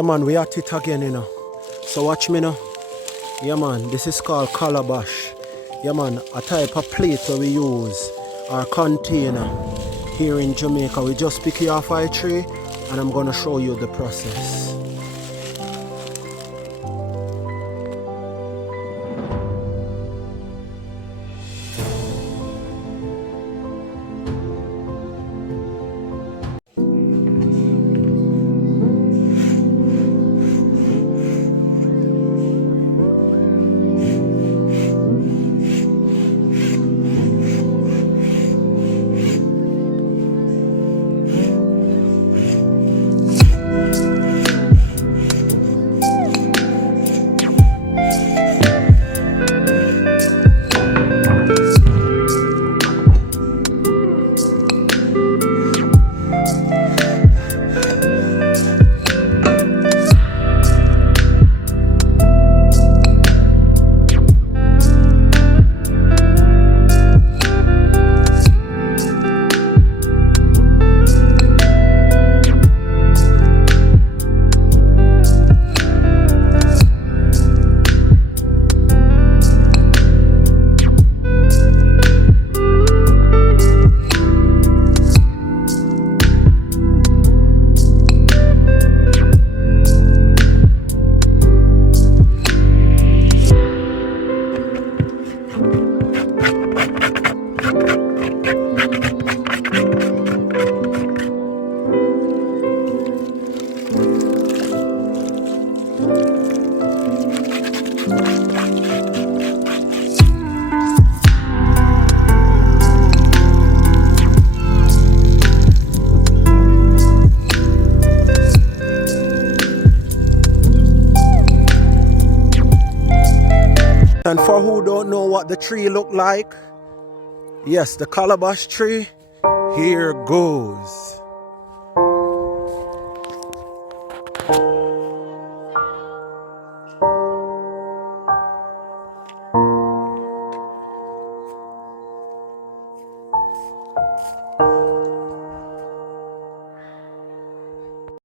Yeah man, we at it again, you know. So watch me now. Yeah man, this is called Calabash. Yeah man, a type of plate that we use, or container, here in Jamaica. We just pick it off a tree and I'm gonna show you the process. And for who don't know what the tree look like, yes, the calabash tree, here goes.